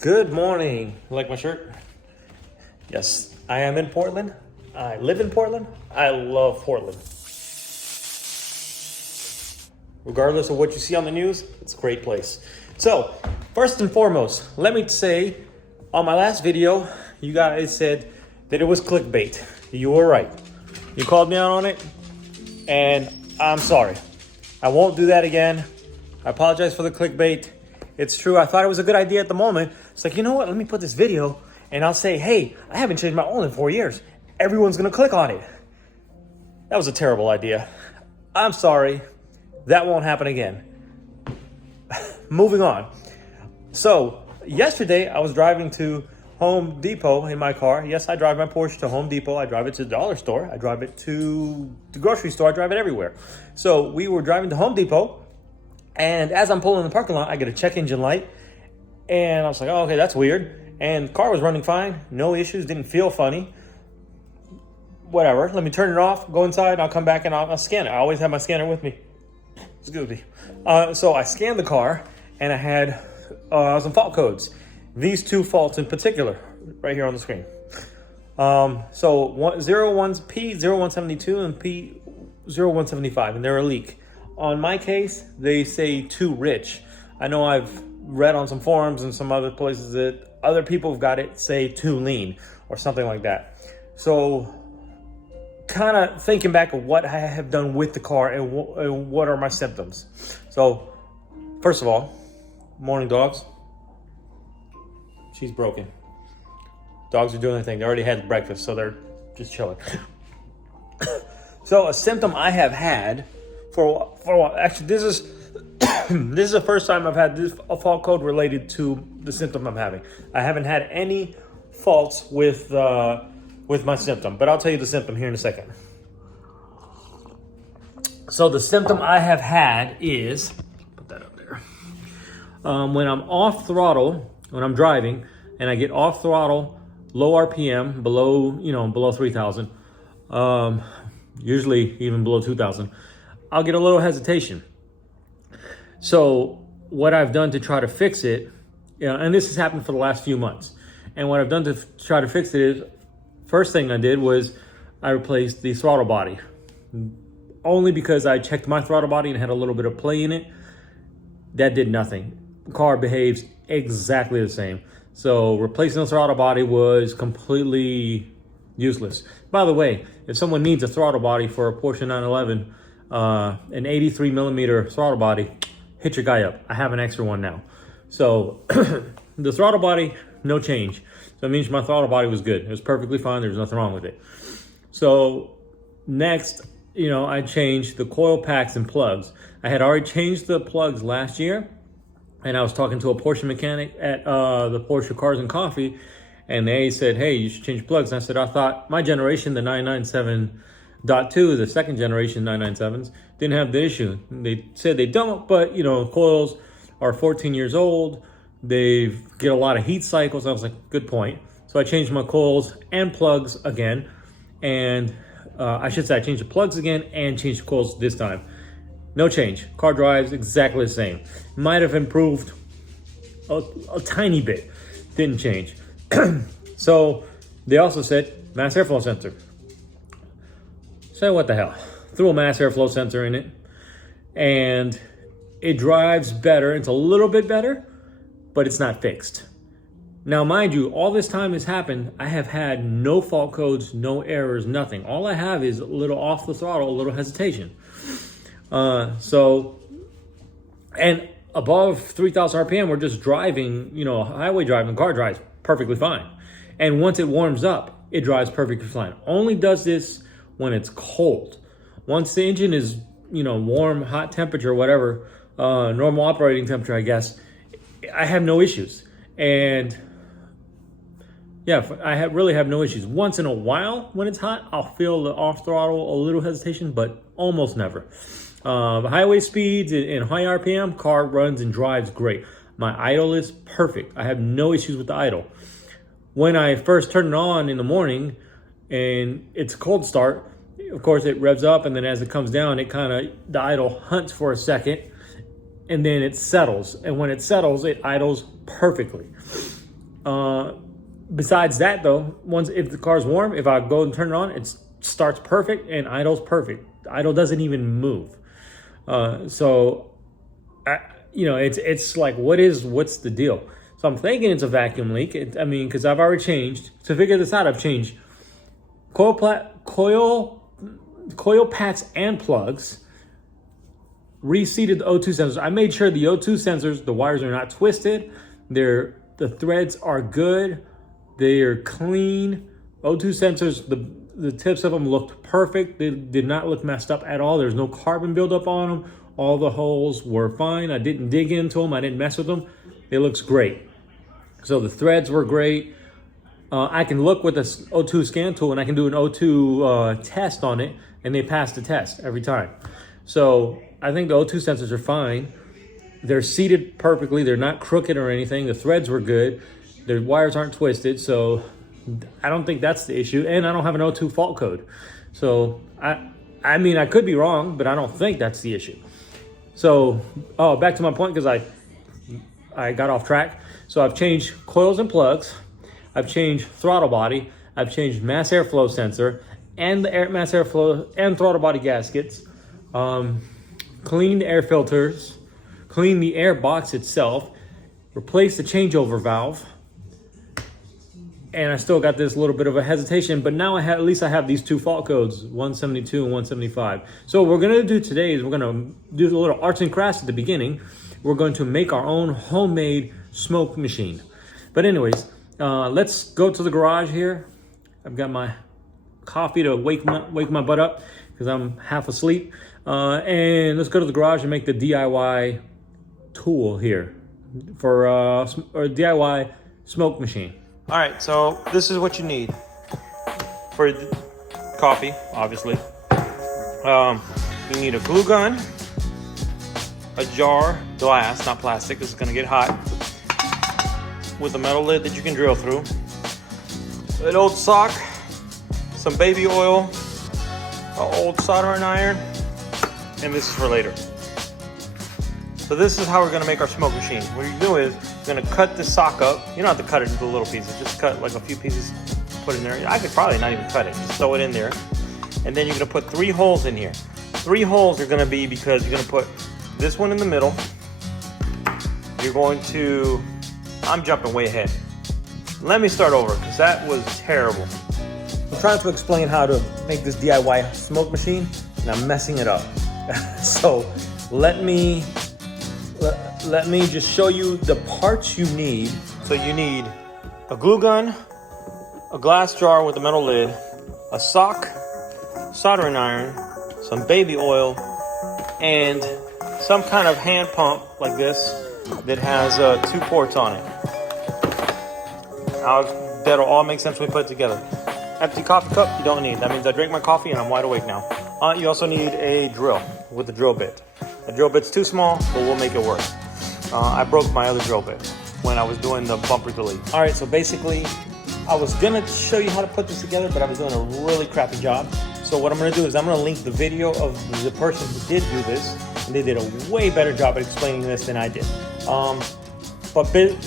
Good morning. You like my shirt? Yes, I am in Portland. I live in Portland. I love Portland. Regardless of what you see on the news, it's a great place. So, first and foremost, let me say, on my last video, you guys said that it was clickbait. You were right. You called me out on it, and I'm sorry. I won't do that again. I apologize for the clickbait. It's true. I thought it was a good idea at the moment. It's like, you know what? Let me put this video and I'll say, hey, I haven't changed my oil in 4 years. Everyone's going to click on it. That was a terrible idea. I'm sorry. That won't happen again. Moving on. So yesterday I was driving to Home Depot in my car. Yes, I drive my Porsche to Home Depot. I drive it to the dollar store. I drive it to the grocery store. I drive it everywhere. So we were driving to Home Depot. And as I'm pulling in the parking lot, I get a check engine light. And I was like, oh, okay, that's weird. And the car was running fine. No issues. Didn't feel funny. Whatever. Let me turn it off. Go inside. I'll come back and I'll scan it. I always have my scanner with me. Excuse me. So I scanned the car and I had some fault codes. These two faults in particular, right here on the screen. So P0172 and P0175, and they're a leak. On my case, they say too rich. I know I've read on some forums and some other places that other people have got it say too lean or something like that. So kind of thinking back of what I have done with the car and what are my symptoms. So first of all, morning dogs. She's broken. Dogs are doing their thing. They already had breakfast, so they're just chilling. So a symptom I have had for a while. Actually, this is this is the first time I've had a fault code related to the symptom I'm having. I haven't had any faults with my symptom, but I'll tell you the symptom here in a second. So the symptom I have had is, put that up there. When I'm off throttle, when I'm driving, and I get off throttle, low RPM, below 3,000, usually even below 2,000. I'll get a little hesitation. So what I've done to try to fix it, and this has happened for the last few months, and what I've done to try to fix it is, first thing I did was I replaced the throttle body. Only because I checked my throttle body and had a little bit of play in it. That did nothing. The car behaves exactly the same. So replacing the throttle body was completely useless. By the way, if someone needs a throttle body for a Porsche 911, an 83 millimeter throttle body, hit your guy up. I have an extra one now. So the throttle body, no change. So it means my throttle body was good. It was perfectly fine. There was nothing wrong with it. So next, I changed the coil packs and plugs. I had already changed the plugs last year, and I was talking to a Porsche mechanic at the Porsche Cars and Coffee, and they said, hey, you should change plugs. And I said, I thought my generation, the 997.2, the second generation 997s, didn't have the issue. They said they don't, but coils are 14 years old. They get a lot of heat cycles. I was like, good point. So I changed my coils and plugs again. And I should say I changed the plugs again and changed the coils this time. No change. Car drives exactly the same. Might have improved a tiny bit. Didn't change. So they also said mass airflow sensor. So what the hell? Threw a mass airflow sensor in it, and it drives better. It's a little bit better, but it's not fixed. Now, mind you, all this time has happened. I have had no fault codes, no errors, nothing. All I have is a little off the throttle, a little hesitation. And above 3,000 RPM, we're just driving, highway driving, car drives perfectly fine. And once it warms up, it drives perfectly fine. Only does this when it's cold. Once the engine is, warm, hot temperature, whatever, normal operating temperature, I guess, I have no issues. And yeah, I really have no issues. Once in a while, when it's hot, I'll feel the off throttle, a little hesitation, but almost never. Highway speeds and high RPM, car runs and drives great. My idle is perfect. I have no issues with the idle. When I first turn it on in the morning and it's a cold start, of course it revs up, and then as it comes down, the idle hunts for a second, and then it settles. And when it settles, it idles perfectly. Besides that, though, if the car's warm, if I go and turn it on, it starts perfect and idle's perfect. Idle doesn't even move. It's like, what's the deal? So I'm thinking it's a vacuum leak. Because I've already changed. To figure this out, I've changed coil pats and plugs, reseated the O2 sensors. I made sure the O2 sensors, the wires are not twisted. The threads are good. They are clean. O2 sensors, the tips of them looked perfect. They did not look messed up at all. There's no carbon buildup on them. All the holes were fine. I didn't dig into them. I didn't mess with them. It looks great. So the threads were great. I can look with this O2 scan tool and I can do an O2 test on it, and they pass the test every time. So I think the O2 sensors are fine. They're seated perfectly. They're not crooked or anything. The threads were good. The wires aren't twisted. So I don't think that's the issue. And I don't have an O2 fault code. So I could be wrong, but I don't think that's the issue. So, back to my point, because I got off track. So I've changed coils and plugs. I've changed throttle body. I've changed mass airflow sensor and the mass airflow and throttle body gaskets. Cleaned the air filters. Cleaned the air box itself. Replaced the changeover valve. And I still got this little bit of a hesitation, but now at least I have these two fault codes, 172 and 175. So what we're gonna do today is we're gonna do a little arts and crafts at the beginning. We're going to make our own homemade smoke machine. But anyways, let's go to the garage here. I've got my coffee to wake my butt up because I'm half asleep. And let's go to the garage and make the DIY tool here for or DIY smoke machine. All right, so this is what you need for the coffee, obviously. You need a glue gun, a jar, glass, not plastic, this is gonna get hot, with a metal lid that you can drill through, an old sock, some baby oil, an old soldering iron, and this is for later. So this is how we're gonna make our smoke machine. What you do is, you're gonna cut the sock up. You don't have to cut it into little pieces, just cut like a few pieces, put in there. I could probably not even cut it, just throw it in there. And then you're gonna put 3 holes in here. 3 holes are gonna be because you're gonna put this one in the middle. You're going to, I'm jumping way ahead. Let me start over, because that was terrible. I'm trying to explain how to make this DIY smoke machine, and I'm messing it up. So let me just show you the parts you need. So you need a glue gun, a glass jar with a metal lid, a sock, soldering iron, some baby oil, and some kind of hand pump like this that has 2 ports on it. That'll all make sense when we put it together. Empty coffee cup, you don't need. That means I drank my coffee and I'm wide awake now. You also need a drill with a drill bit. The drill bit's too small, but we'll make it work. I broke my other drill bit when I was doing the bumper delete. All right, so basically, I was gonna show you how to put this together, but I was doing a really crappy job. So what I'm gonna do is I'm gonna link the video of the person who did do this, and they did a way better job at explaining this than I did.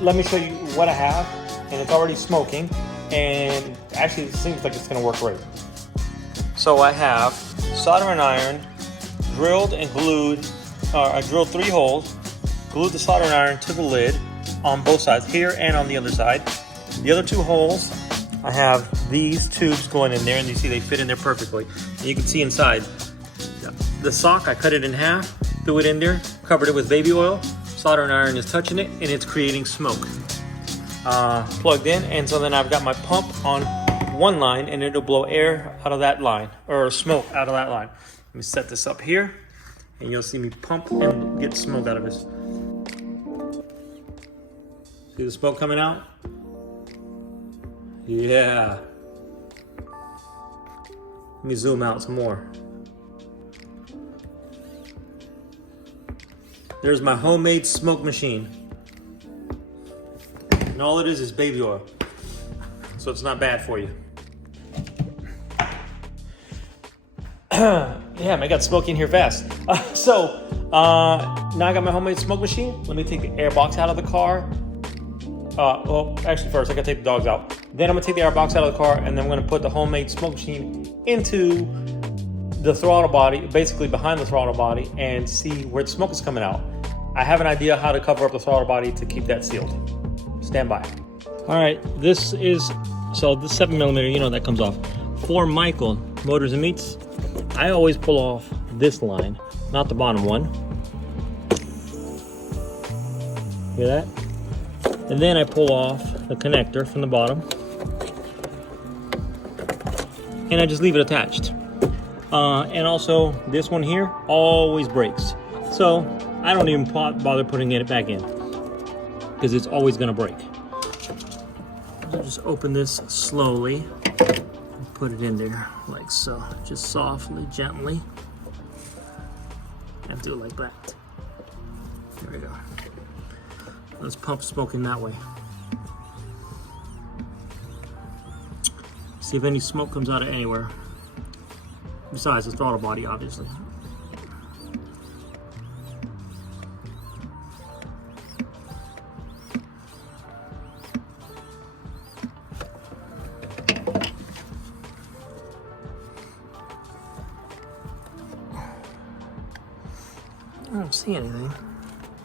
Let me show you what I have, and it's already smoking, and actually it seems like it's gonna work great. So I have soldering iron, drilled and glued. I drilled 3 holes, glued the soldering iron to the lid on both sides, here and on the other side. The other 2 holes, I have these tubes going in there, and you see they fit in there perfectly. And you can see inside. The sock, I cut it in half, threw it in there, covered it with baby oil. Soldering iron is touching it, and it's creating smoke. Plugged in, and so then I've got my pump on one line, and it'll blow air out of that line, or smoke out of that line. Let me set this up here, and you'll see me pump and get smoke out of this. See the smoke coming out? Yeah. Let me zoom out some more. There's my homemade smoke machine. And all it is baby oil. So it's not bad for you. Damn, I got smoke in here fast. Now I got my homemade smoke machine. Let me take the air box out of the car. Well, actually first I gotta take the dogs out. Then I'm gonna take the air box out of the car, and then I'm gonna put the homemade smoke machine into the throttle body, basically behind the throttle body, and see where the smoke is coming out. I have an idea how to cover up the throttle body to keep that sealed. Stand by. All right, this is, so this 7mm, you know, that comes off. For Michael Motors and Meats, I always pull off this line, not the bottom one. Hear that? And then I pull off the connector from the bottom, and I just leave it attached. And also this one here always breaks, so I don't even bother putting it back in because it's always gonna break. I'll just open this slowly and put it in there like so, just softly, gently, and do it like that. There we go. Let's pump smoke in that way. See if any smoke comes out of anywhere. Besides the throttle body, obviously. I don't see anything.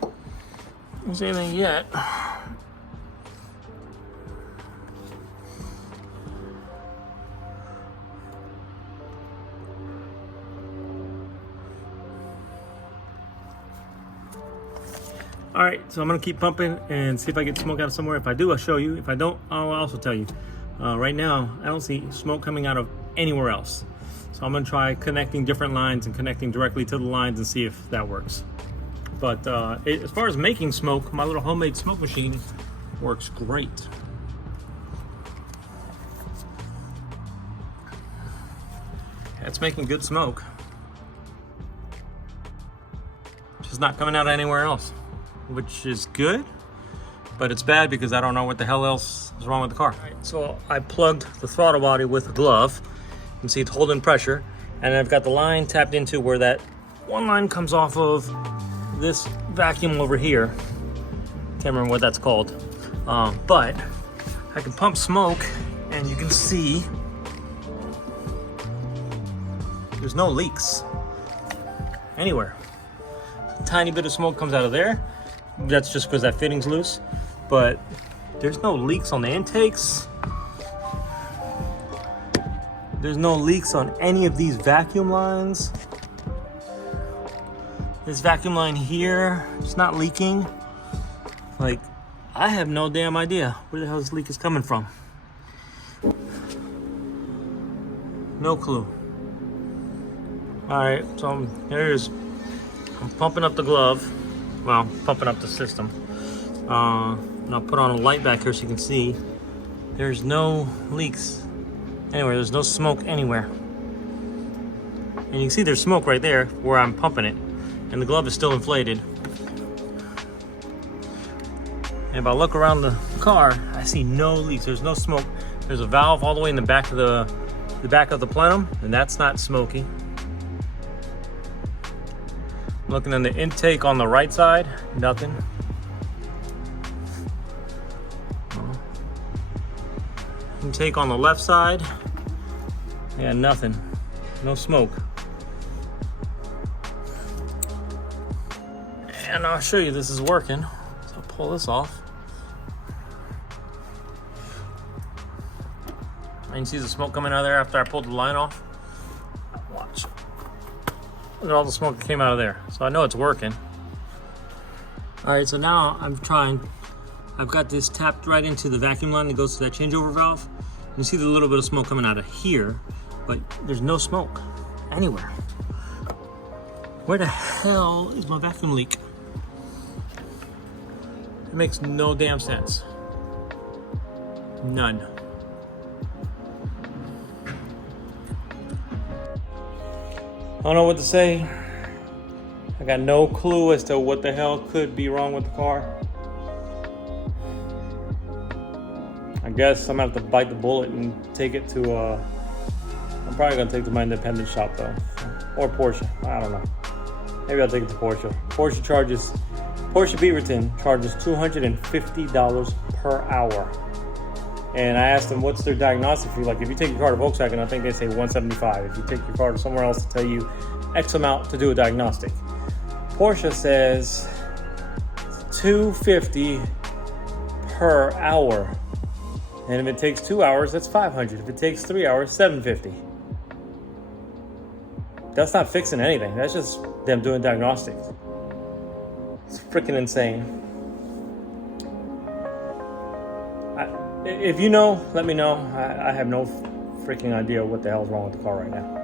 I don't see anything yet. All right, so I'm gonna keep pumping and see if I get smoke out of somewhere. If I do, I'll show you. If I don't, I'll also tell you. Right now, I don't see smoke coming out of anywhere else. So I'm gonna try connecting different lines and connecting directly to the lines and see if that works. But as far as making smoke, my little homemade smoke machine works great. It's making good smoke. Just not coming out anywhere else, which is good, but it's bad because I don't know what the hell else is wrong with the car. All right, so I plugged the throttle body with a glove. You can see it's holding pressure, and I've got the line tapped into where that one line comes off of this vacuum over here. Can't remember what that's called, but I can pump smoke, and you can see there's no leaks anywhere. A tiny bit of smoke comes out of there. That's just because that fitting's loose, but there's no leaks on the intakes. There's no leaks on any of these vacuum lines. This vacuum line here, it's not leaking. Like, I have no damn idea where the hell this leak is coming from. No clue. All right, so I'm pumping up the glove. Well, pumping up the system. And I'll put on a light back here so you can see. There's no leaks anywhere. There's no smoke anywhere. And you can see there's smoke right there where I'm pumping it. And the glove is still inflated. And if I look around the car, I see no leaks. There's no smoke. There's a valve all the way in the back of the back of the plenum, and that's not smoky. Looking in the intake on the right side, nothing. Intake on the left side, yeah, nothing. No smoke. And I'll show you this is working. So I'll pull this off. And you see the smoke coming out of there after I pulled the line off? Watch. Look at all the smoke that came out of there. So I know it's working. All right, so now I've got this tapped right into the vacuum line that goes to that changeover valve. You see the little bit of smoke coming out of here, but there's no smoke anywhere. Where the hell is my vacuum leak? It makes no damn sense. None. I don't know what to say. I got no clue as to what the hell could be wrong with the car. I guess I'm gonna have to bite the bullet and take it to I'm probably gonna take it to my independent shop though. Or Porsche, I don't know. Maybe I'll take it to Porsche. Porsche charges Porsche Beaverton charges $250 per hour. And I asked them, what's their diagnostic fee? Like, if you take your car to Volkswagen, I think they say $175. If you take your car to somewhere else, to tell you X amount to do a diagnostic. Porsche says $250 per hour. And if it takes 2 hours, that's $500. If it takes 3 hours, $750. That's not fixing anything. That's just them doing diagnostics. It's freaking insane. If you know, let me know. I have no freaking idea what the hell's wrong with the car right now.